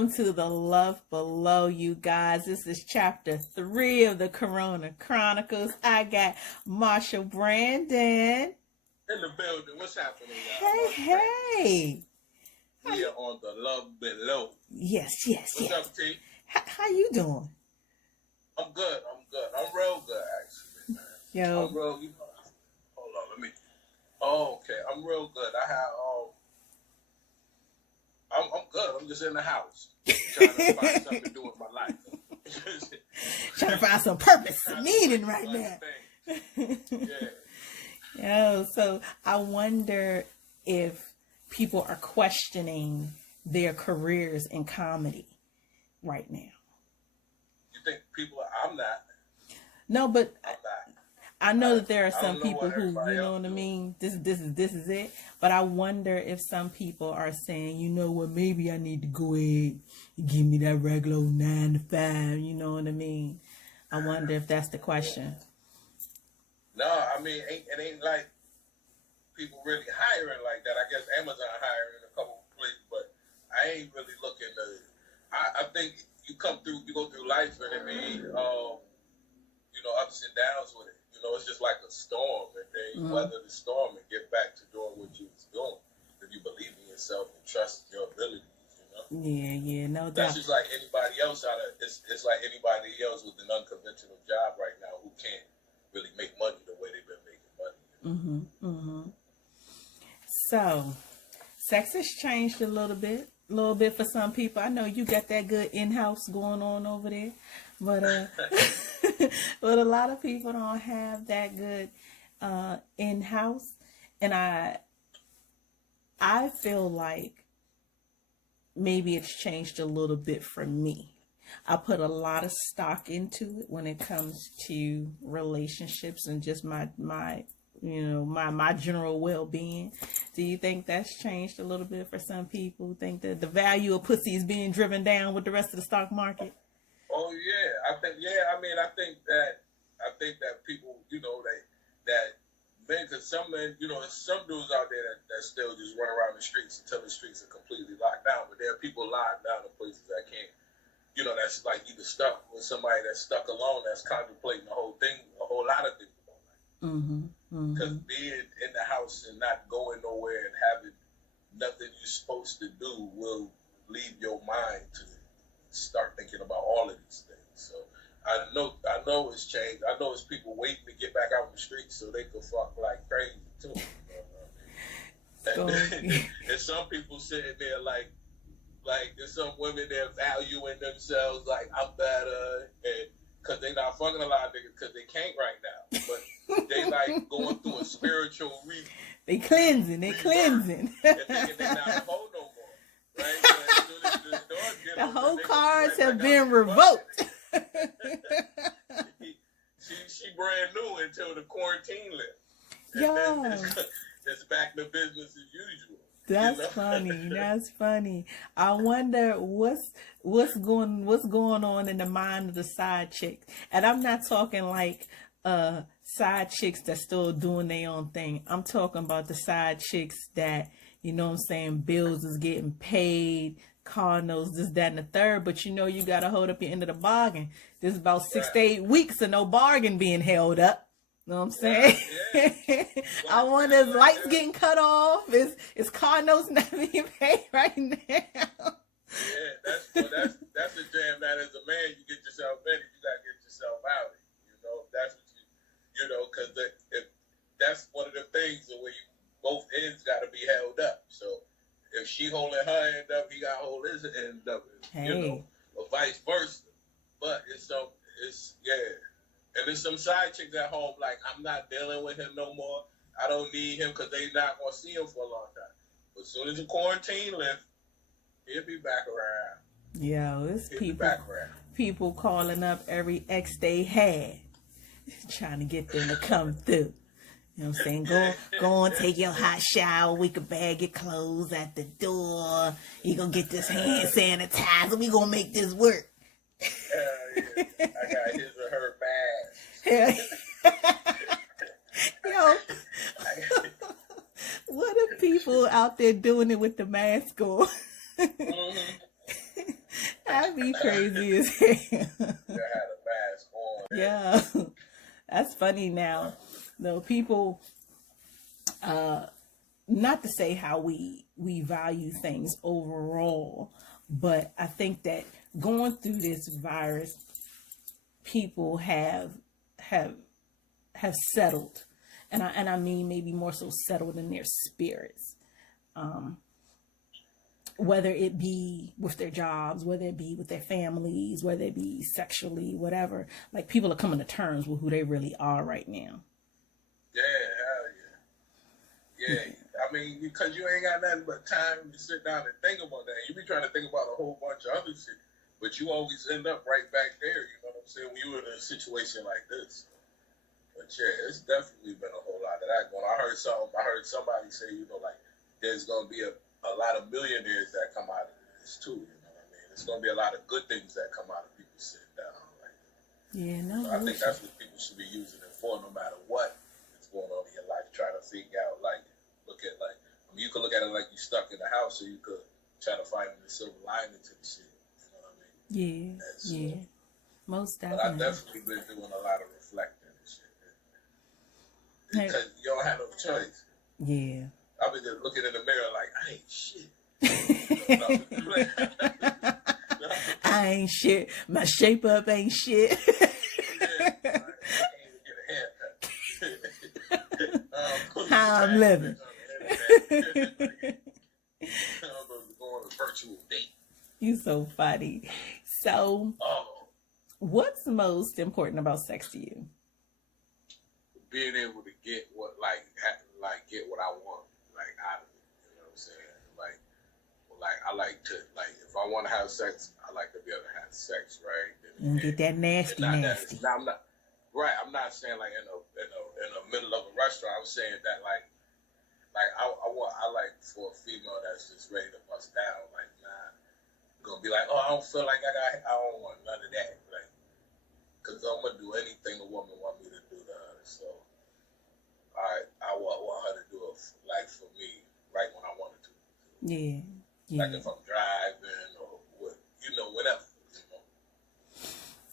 Welcome to the Love Below, you guys. This is chapter 3 of the Chronicles. I got Marshall Brandon. In the building. What's happening, y'all? Hey. We are on the Love Below. Yes. What's up, T? How you doing? I'm good. I'm real good, actually, man. Yo. I'm real, hold on, let me. Oh, okay. I'm real good. I'm good. I'm just in the house. Trying to find something to do with my life. Trying to find some purpose, meaning right now. Yeah. So I wonder if people are questioning their careers in comedy right now. You think people are, I'm not. No, but I'm not. I know that there are some people who, everybody you know what I mean, this is it. But I wonder if some people are saying, you know what, maybe I need to go ahead and give me that regular 9 to 5, you know what I mean? I wonder if that's the question. No, I mean, it ain't like people really hiring like that. I guess Amazon hiring in a couple of places, but I ain't really looking to. I think you go through life, and I mean, ups and downs with it. It's just like a storm, and then you weather the storm and get back to doing what you was doing. If you believe in yourself and trust your abilities, Yeah, no doubt. That's just like anybody else it's like anybody else with an unconventional job right now who can't really make money the way they've been making money. So, sex has changed a little bit for some people. I know you got that good in-house going on over there, but but a lot of people don't have that good in-house, and I feel like maybe it's changed a little bit for me. I put a lot of stock into it when it comes to relationships and just my general well-being. Do you think that's changed a little bit for some people? Think that the value of pussy is being driven down with the rest of the stock market? Oh yeah, I think that people, that men, because some men, some dudes out there that still just run around the streets until the streets are completely locked down. But there are people locked down in places that can't, that's like either stuck with somebody that's stuck alone, that's contemplating the whole thing, a whole lot of things about life. Because being in the house and not going nowhere and having nothing you're supposed to do will leave your mind to start thinking about all of these things. So I know it's changed. I know it's people waiting to get back out in the streets so they can fuck like crazy too. And some people sitting there like there's some women that valuing themselves like I'm better, and because they not fucking a lot of niggas because they can't right now, but they like going through a spiritual they cleansing and thinking they not a hoe no more, right? So as soon as the doors get the open, whole cards have been revoked. she brand new until the quarantine lifts. Yo, it's back to business as usual. That's funny. That's funny. I wonder what's going on in the mind of the side chicks. And I'm not talking like side chicks that's still doing their own thing. I'm talking about the side chicks that, bills is getting paid, car notes, this, that, and the third, but you gotta hold up your end of the bargain. There's about 6 to 8 weeks of no bargain being held up. Know what I'm saying? Yeah. I wonder if lights getting cut off. Is car notes not being paid right now? Yeah, that's a jam that as a man you get yourself in, you gotta get yourself out. That's what because if that's one of the things where both ends gotta be held up. So if she holding her end up, he gotta hold his end up. Or vice versa. But and there's some side chicks at home like, I'm not dealing with him no more. I don't need him because they not going to see him for a long time. But as soon as the quarantine lifts, he'll be back around. Yo, it's people calling up every ex they had, trying to get them to come through. You know what I'm saying? Go and take your hot shower. We can bag your clothes at the door. You gonna get this hand sanitizer. We gonna make this work. Yeah. I got his or her mask. Yo, what are people out there doing it with the mask on? That'd be crazy as hell. That had a mask on. Yeah, that's funny. Now, though, people, not to say how we value things overall, but I think that going through this virus, people have settled, and I mean maybe more so settled in their spirits. Whether it be with their jobs, whether it be with their families, whether it be sexually, whatever. Like, people are coming to terms with who they really are right now. Yeah, hell yeah. Yeah, I mean, because you ain't got nothing but time to sit down and think about that. You be trying to think about a whole bunch of other shit, but you always end up right back there, you know what I'm saying, when you're in a situation like this. But yeah, it's definitely been a whole lot of that going on. I heard somebody say, you know, like, there's going to be a lot of millionaires that come out of this too, you know what I mean? There's going to be a lot of good things that come out of people sitting down. Like, yeah, no. so I think that's what people should be using it for, no matter what is going on in your life. Try to figure out, like, look at, like, I mean, you could look at it like you're stuck in the house, or you could try to find the silver lining to the shit. You know what I mean? Yeah, So, yeah. Most definitely. But I've definitely been doing a lot of reflecting and shit. Because you don't have no choice. Yeah. I've been just looking in the mirror like, I ain't shit. I ain't shit. My shape up ain't shit. Yeah, I can't even get a haircut. How I'm living. I'm going on a virtual date. You so funny. So, what's most important about sex to you? Being able to get what, get what I want, like, out of it. You know what I'm saying? Like I like to, like, if I want to have sex, I like to be able to have sex, right? And get that nasty. I'm not right. I'm not saying like in the middle of a restaurant. I'm saying that like I like for a female that's just ready to bust down. Like, nah, gonna be like, oh, I don't feel like I don't want none of that. Like, cause I'm gonna do anything a woman want me to do to her. So I want her to do it like for me, right when I want her to. Yeah. Like if I'm driving or what, whatever.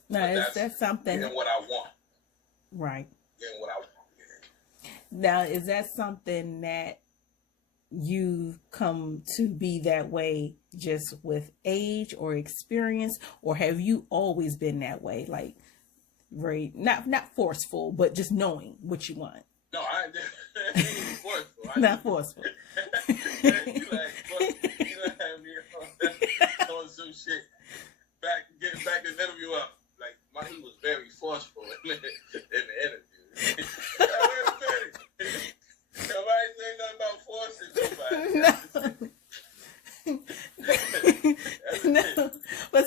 No, that's something. Getting what I want. Right. Getting what I want. Yeah. Now, is that something that you've come to be that way just with age or experience, or have you always been that way? Like, very not forceful, but just knowing what you want. No, I ain't forceful. Not forceful. You had me on some shit. Getting back this interview up. Like, he was very forceful in the interview. Wait a minute. Nobody say nothing about forcing nobody. No, but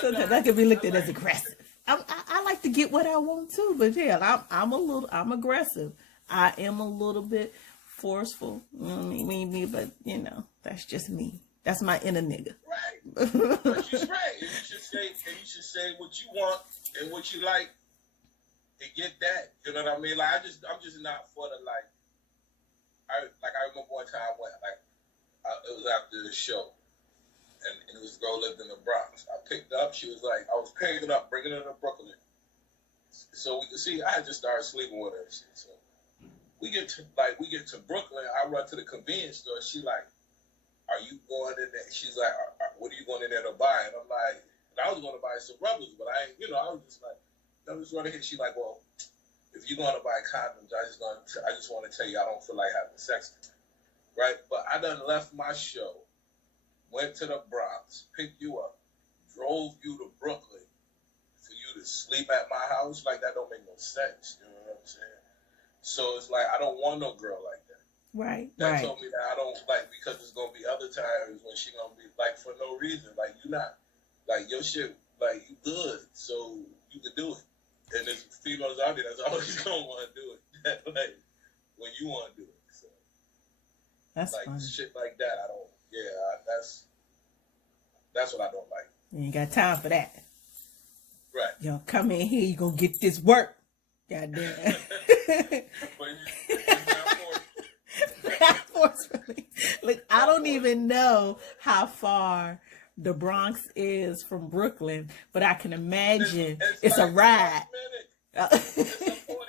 sometimes I can be looked at as aggressive. I like to get what I want too, but yeah, I'm aggressive. I am a little bit forceful. You know what I mean? But that's just me. That's my inner nigga. Right. But you're right. You should say what you want and what you like and get that. You know what I mean? Like, I'm just not for the I remember one time when it was after the show. And this girl lived in the Bronx. I picked her up. She was like, I was picking her up, bringing her to Brooklyn. So we could see, I had just started sleeping with her and shit. So we get to Brooklyn. I run to the convenience store. She like, are you going in there? She's like, what are you going in there to buy? And I'm like, I was going to buy some rubbers, but I ain't, I was just like, I'm just running here. She like, well, if you're going to buy condoms, I just want to tell you, I don't feel like having sex tonight. Right? But I done left my show, went to the Bronx, picked you up, drove you to Brooklyn for you to sleep at my house. Like, that don't make no sense. You know what I'm saying? So it's like, I don't want no girl like that. Right. That told me that I don't like, because there's going to be other times when she going to be like, for no reason. Like, you not, like, your shit, like, you good. So you can do it. And there's females out there that's always going to want to do it. Like, when you want to do it. So, that's like, funny. Shit like that, I don't, that's what I don't like. You ain't got time for that. Right. Yo, come in here, you gonna get this work. Goddamn. But it's not forcefully. Look, I don't even know how far the Bronx is from Brooklyn, but I can imagine it's like a ride. It's a 40-minute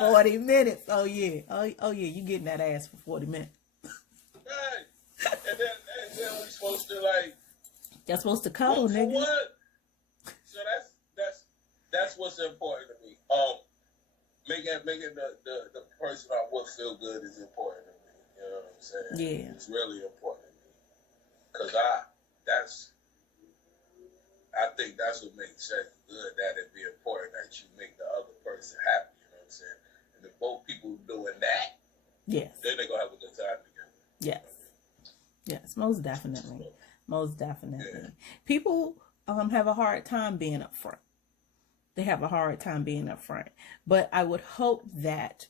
ride. 40 minutes. Oh yeah. Oh yeah. You getting that ass for 40 minutes. Right. And then we're supposed to like. You're supposed to cuddle, for nigga. What? So that's what's important to me. Making the person I would feel good is important to me. You know what I'm saying? Yeah. It's really important to me. Cause I think that's what makes sex good. That it'd be important that you make the other person happy. You know what I'm saying? And if both people doing that, yes, then they're gonna have a good time together. Yes. Yes, most definitely. Most definitely. Yeah. People have a hard time being upfront. They have a hard time being upfront. But I would hope that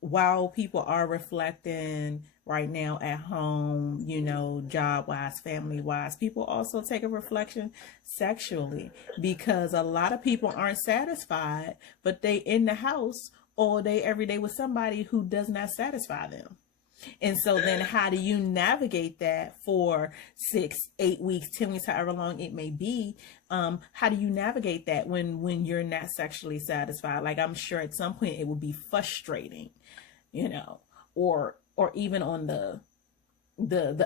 while people are reflecting right now at home, you know, job-wise, family-wise, people also take a reflection sexually, because a lot of people aren't satisfied, but they in the house all day, every day with somebody who does not satisfy them. And so then how do you navigate that for 6, 8 weeks, 10 weeks, however long it may be? How do you navigate that when you're not sexually satisfied? Like, I'm sure at some point it will be frustrating, you know, or even on the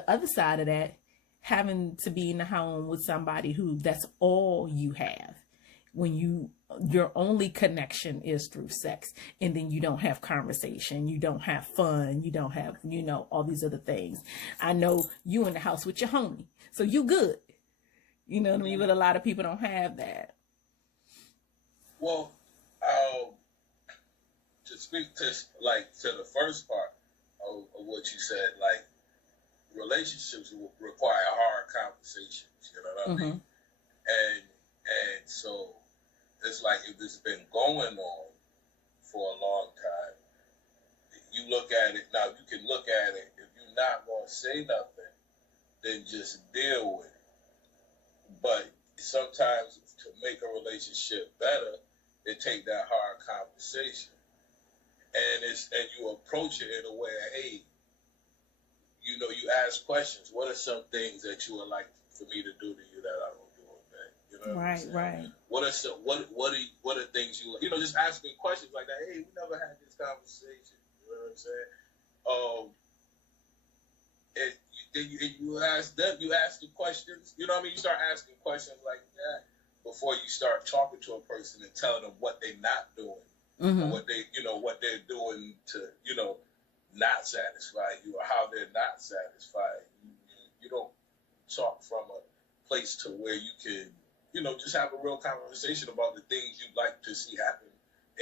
other side of that, having to be in the home with somebody who that's all you have, when your only connection is through sex, and then you don't have conversation, you don't have fun, you don't have, you know, all these other things. I know you in the house with your homie, so you good. You know what I mean? But a lot of people don't have that. Well, to speak to the first part of what you said, like, relationships will require hard conversations. You know what I mean? And so it's like, if it's been going on for a long time, you look at it, now you can look at it, if you're not going to say nothing, then just deal with it. But sometimes to make a relationship better, it take that hard conversation. And you approach it in a way, hey, you know, you ask questions. What are some things that you would like for me to do to you that I don't do back? You know what I'm saying? Right. What are things you know, just asking questions like that. Hey, we never had this conversation. You know what I'm saying? You ask them, you ask the questions. You know what I mean? You start asking questions like that before you start talking to a person and telling them what they're not doing, or what they're doing to, you know, not satisfy you, or how they're not satisfied. You don't talk from a place to where you can, you know, just have a real conversation about the things you'd like to see happen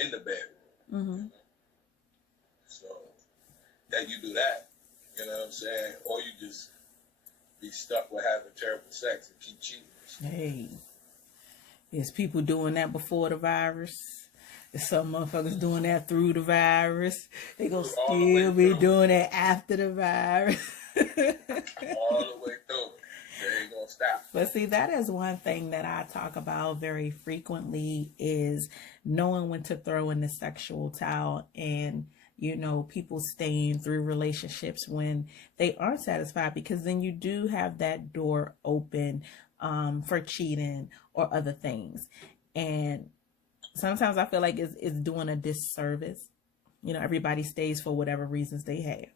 in the bedroom. So that you do that, you know what I'm saying? Or you just be stuck with having terrible sex and keep cheating. Hey, there's people doing that before the virus. There's some motherfuckers doing that through the virus. They gonna still be doing it after the virus. All the way through. They ain't gonna stop. But see, that is one thing that I talk about very frequently, is knowing when to throw in the sexual towel, and, you know, people staying through relationships when they aren't satisfied, because then you do have that door open for cheating or other things. And sometimes I feel like it's doing a disservice. You know, everybody stays for whatever reasons they have.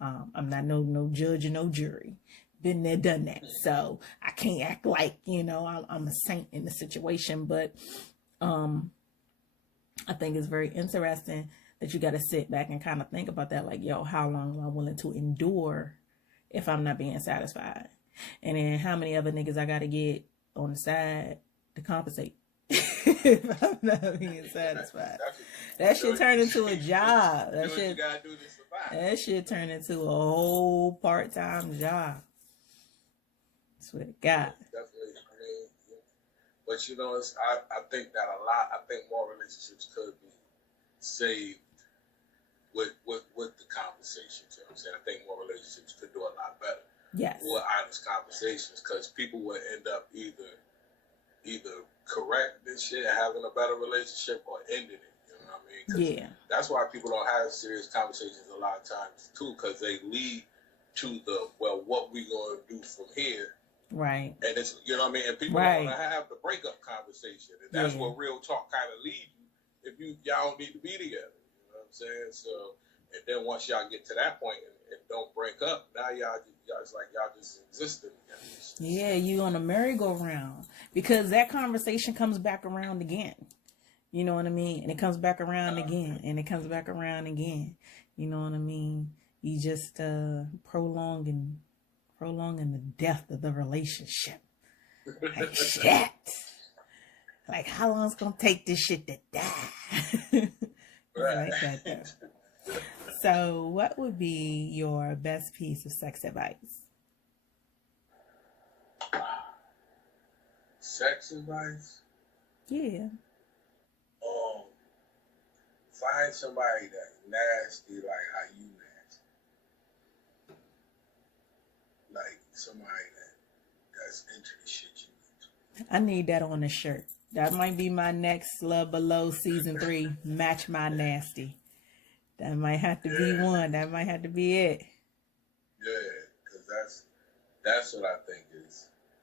I'm not no judge or no jury. Been there, done that. So I can't act like, you know, I'm a saint in the situation. But I think it's very interesting that you got to sit back and kind of think about that. Like, yo, how long am I willing to endure if I'm not being satisfied? And then how many other niggas I got to get on the side to compensate if I'm not being satisfied? That shit turn into a job. That shit turn into a whole part-time job. I swear to God. Definitely. I mean, but you know, I think more relationships could be saved with the conversations. You know what I'm saying? I think more relationships could do a lot better. Yes. More honest conversations, because people would end up either correcting this shit and having a better relationship, or ending it. You know what I mean? 'Cause that's why people don't have serious conversations a lot of times too, because they lead to what we gonna do from here Right. And it's, you know what I mean? And people Right. don't want to have the breakup conversation. And that's Yeah. what real talk kind of lead you if y'all don't need to be together. You know what I'm saying? So, and then once y'all get to that point and don't break up, now it's like y'all just existing together. Yeah, you on a merry-go-round, because that conversation comes back around again. You know what I mean? And it comes back around again, and it comes back around again. You know what I mean? You just prolonging the death of the relationship. Like shit. Like, how long it's gonna take this shit to die? Right. Like that though. So, what would be your best piece of sex advice? Sex advice? Yeah. Find somebody that's nasty like how you nasty. Like somebody that's into the shit you into. I need that on a shirt. That might be my next Love Below season 3. Match my nasty. That might have to be one. That might have to be it. Yeah, because that's what I think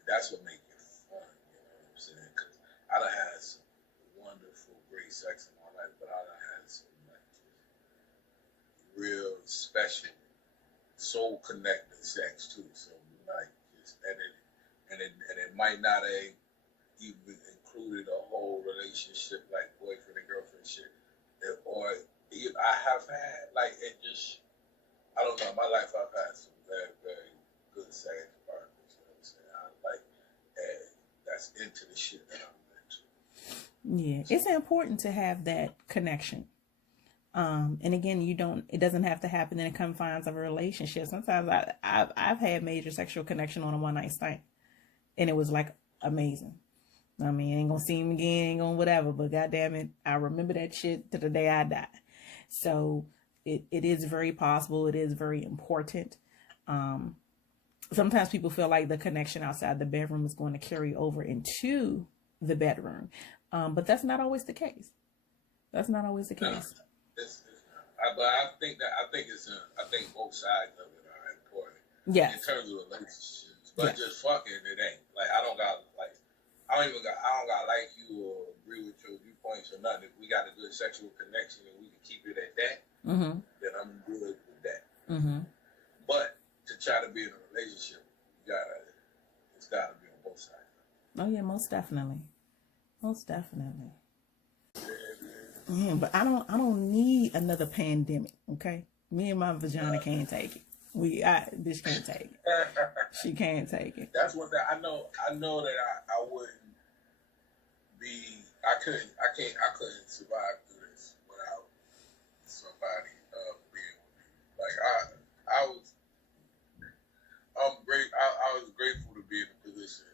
that's what makes it fun. You know what I'm saying? Because I done had some wonderful, great sex in my life, but I done had some like real special, soul connected sex too. So like, just and it might not have even included a whole relationship like boyfriend and girlfriend shit, or I have had like it just. I don't know. In my life, I've had some very, very good sex partners. You know what I'm saying? I like, and that's into the shit that I'm into. Yeah, it's important to have that connection. And again, it doesn't have to happen in the confines of a relationship. Sometimes I've had major sexual connection on a one night stand, and it was like amazing. I mean, ain't gonna see him again, ain't gonna whatever, but goddamn it, I remember that shit to the day I die. So it is very possible. It is very important. Sometimes people feel like the connection outside the bedroom is going to carry over into the bedroom, but that's not always the case. That's not always the case. But I think both sides of it are important. Yes. In terms of relationships, but just fucking it ain't like I don't got like you or agree with your viewpoints or nothing. If we got a good sexual connection and we can keep it at that, then I'm good with that. But to try to be in a relationship, it's gotta be on both sides. Oh yeah, most definitely. Yeah, but I don't need another pandemic. Okay, me and my vagina can't take it. Bitch can't take it. She can't take it. That's what I know. I know that I wouldn't be. I couldn't survive through this without somebody being with me. Like I was grateful to be in a position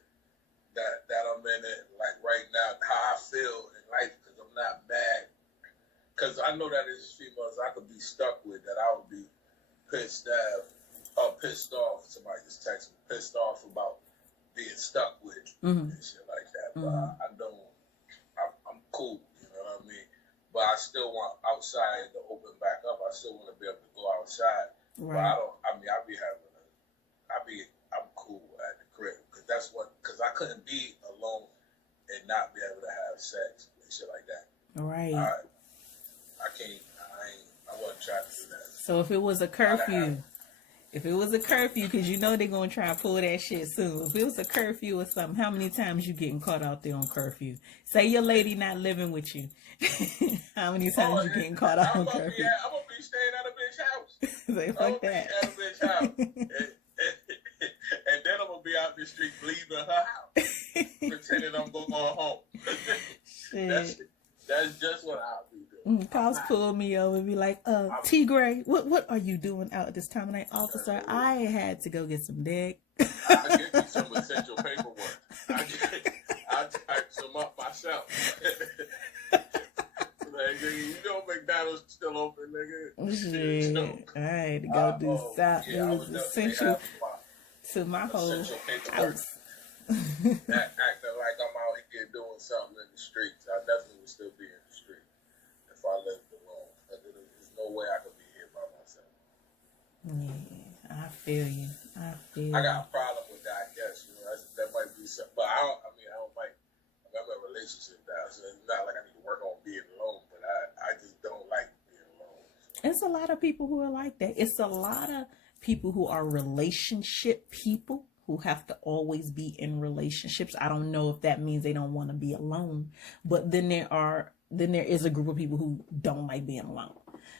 that I'm in it. Like right now, how I feel in life, because I'm not mad. Because I know that there's females I could be stuck with that I would be pissed off. Somebody just texted me, pissed off about being stuck with and shit like that. But I'm cool, you know what I mean? But I still want outside to open back up. I still want to be able to go outside. Right. But I'm cool at the crib. Because I couldn't be alone and not be able to have sex and shit like that. Right. I wasn't trying to do that. So if it was a curfew, because you know they're going to try and pull that shit soon. If it was a curfew or something, how many times you getting caught out there on curfew? Say your lady not living with you. How many times you getting caught out on curfew? I'm going to be staying at a bitch house. Say fuck that. I'm going to be at a bitch house. And then I'm going to be out in the street leaving her house. Pretending I'm going home. Shit. That's just what I'll be doing. Cops pull me over and be like, T. Gray, what are you doing out at this time of night? Officer, I had to go get some dick. I'll get you some essential paperwork. I'll type some up myself. Like, you know McDonald's still open, nigga. Shit. I had to go do something. It was essential to my whole house. Acting like I'm out here doing something in the streets. I definitely would still be in the street if I lived alone. There's no way I could be here by myself. Yeah, I feel you. I got a problem with that, I guess. You know, of people who are like that. It's a lot of people who are relationship people who have to always be in relationships. I don't know if that means they don't want to be alone, but then there is a group of people who don't like being alone.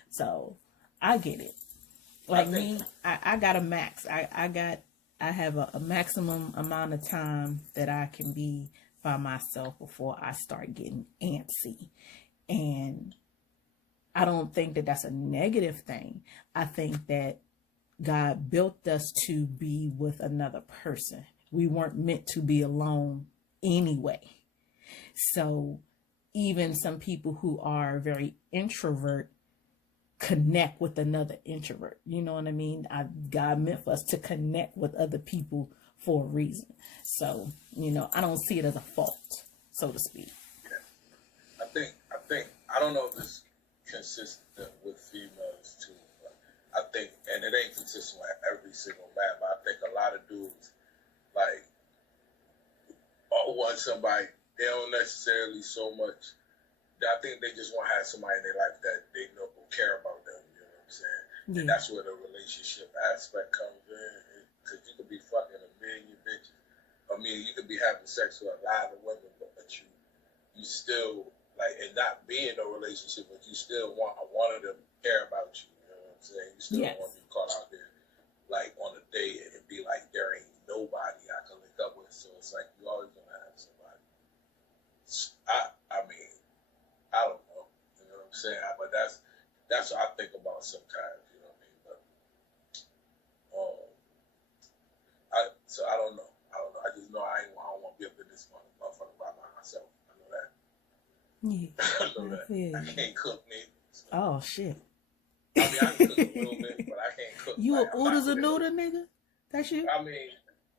So I get it. Like me, I got a max. I have a maximum amount of time that I can be by myself before I start getting antsy. And I don't think that that's a negative thing. I think that God built us to be with another person. We weren't meant to be alone anyway. So even some people who are very introvert connect with another introvert. You know what I mean? God meant for us to connect with other people for a reason. So, I don't see it as a fault, so to speak. Yeah. I don't know if it's consistent with females too, but I think, and it ain't consistent with every single man, but I think a lot of dudes, like, want somebody, they don't necessarily so much, I think they just want to have somebody in their life that they know will care about them, you know what I'm saying? Yeah. And that's where the relationship aspect comes in, because you could be fucking a million bitches. I mean, you could be having sex with a lot of women, but you still, like, and not be in a relationship, but you still want one of them to care about you, you know what I'm saying? You still don't want to be caught out there, like, on a date and be like, there ain't nobody I can link up with, so it's like, you always gonna have somebody. I mean, I don't know, you know what I'm saying? But that's what I think about sometimes, you know what I mean? But, so I don't know. I just know I don't want to be up in this motherfucker by myself. I know that. Yeah. I know that. I can't cook, man. So. Oh, shit. I mean, I can cook a little bit, but I can't cook. You like, orders a noodle, nigga? That's you? I mean,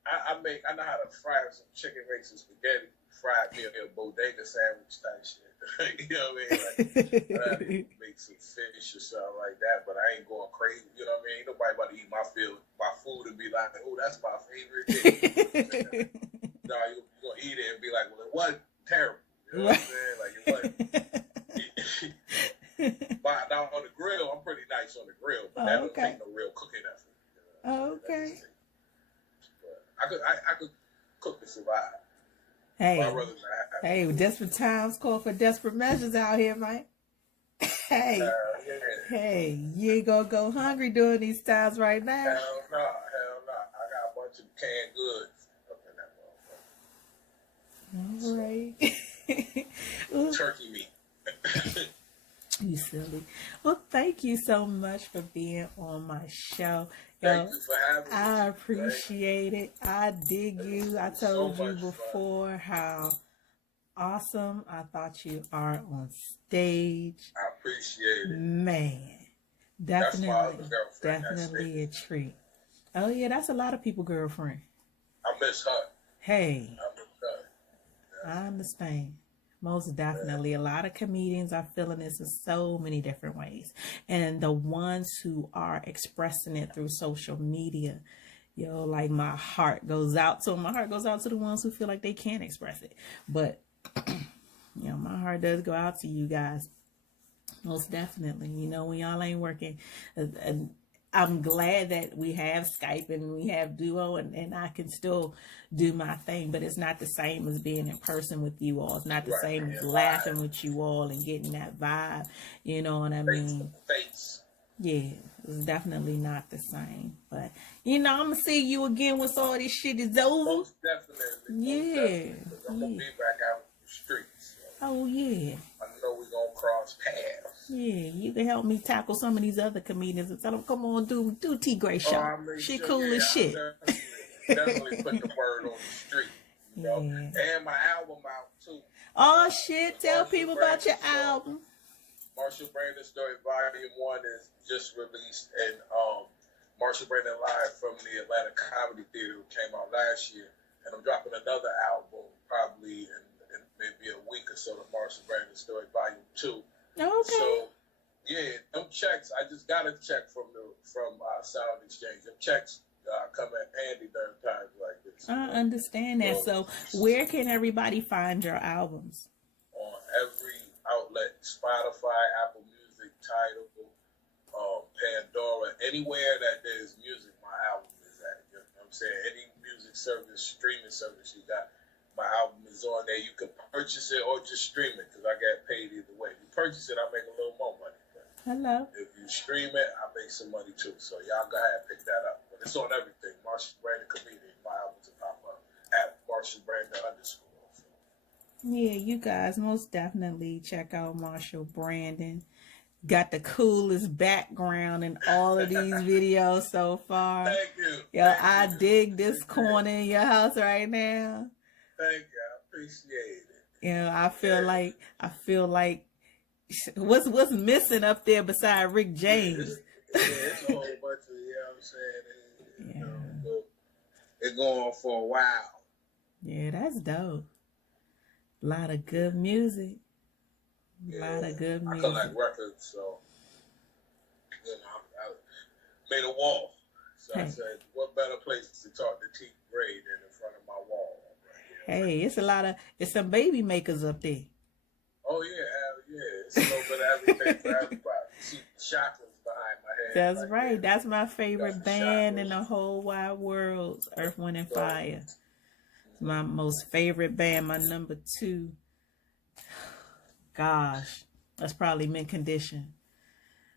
I know how to fry some chicken wings and spaghetti, fried me a bodega sandwich type shit. You know what I mean? Like, I make some fish or something like that, but I ain't going crazy. You know what I mean? Ain't nobody about to eat my food and be like, oh, that's my favorite dish. No, you're going to eat it and be like, well, it wasn't terrible. You know what I'm saying? Like, it wasn't. But now on the grill, I'm pretty nice on the grill, but that don't take no real cooking effort. You know? Okay. I could cook to survive. Hey, desperate times call for desperate measures out here, man. Hey, hey, you ain't gonna go hungry during these times right now. Hell no. I got a bunch of canned goods up in that motherfucker. All right. Turkey meat. You silly. Well, thank you so much for being on my show. Thank you for having me. I appreciate it. I dig you. I told you before how awesome I thought you are on stage. I appreciate it. Man, definitely a treat. Oh yeah, that's a lot of people, girlfriend. I miss her. Hey. I miss her. Yeah. I understand. Most definitely. A lot of comedians are feeling this in so many different ways. And the ones who are expressing it through social media, like my heart goes out to them. My heart goes out to the ones who feel like they can't express it. But, my heart does go out to you guys. Most definitely. When y'all ain't working, I'm glad that we have Skype and we have Duo and I can still do my thing, but it's not the same as being in person with you all. It's not the same as laughing with you all and getting that vibe. You know what I mean? Face. Yeah, it's definitely not the same. But, I'm going to see you again once all this shit is over. Most definitely. Yeah. I'm going to be back out in the streets. Oh, yeah. I know we're going to cross paths. Yeah, you can help me tackle some of these other comedians and tell them, come on, do T Gray show. She cool as shit. Definitely put the word on the street. And my album out too. Oh shit, tell people about your album. Marshall Brandon Story Volume 1 is just released, and Marshall Brandon Live from the Atlanta Comedy Theater came out last year, and I'm dropping another album probably in maybe a week or so, the Marshall Brandon Story Volume 2. Okay. So, yeah, them checks, I just got a check from Sound Exchange. Them checks come in handy during times like this. I understand that. So where can everybody find your albums? On every outlet, Spotify, Apple Music, Tidal, Pandora, anywhere that there's music, my album is at. You know what I'm saying? Any music service, streaming service you got, my album is on there. You can purchase it or just stream it because I get paid either way. You purchase it, I make a little more money. But Hello. if you stream it, I make some money too. So y'all go ahead and pick that up. But it's on everything. Marshall Brandon Comedian. My albums will pop up at Marshall Brandon _. So. Yeah, you guys most definitely check out Marshall Brandon. Got the coolest background in all of these videos so far. Thank you. Yo, I dig this corner in your house right now. Thank you. I appreciate it. You know, I feel like what's missing up there beside Rick James? It's a whole bunch of, you know what I'm saying? You know, it's going on for a while. Yeah, that's dope. A lot of good music. A lot of good music. I collect records, so you know, I made a wall. So I said, what better place to talk to T. Gray than in front of my wall? Right here. Hey, it's some baby makers up there. Oh yeah, it's a little bit of everything for everybody. See the chakras behind my head. That's right. That's my favorite band in the whole wide world, Earth, Wind, and Fire. My most favorite band, my number 2. Gosh, that's probably Mint Condition.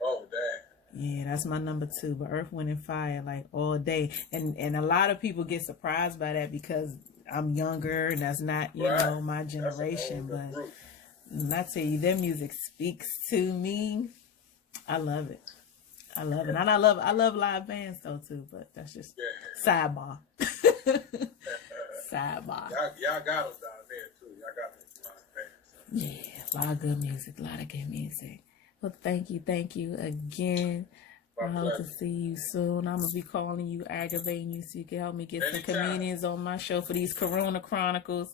Oh, damn. Yeah, that's my number 2. But Earth, Wind, and Fire, like all day. And a lot of people get surprised by that because I'm younger and that's not, you know, my generation. But when I tell you, their music speaks to me. I love it. I love it. And I love live bands though too, but that's just sidebar. Sidebar. Y'all got them down there too. Y'all got them live bands. So. Yeah, a lot of good music. A lot of good music. Well, thank you again. I hope to see you soon. I'm gonna be calling you, aggravating you, so you can help me get some comedians on my show for these Corona Chronicles.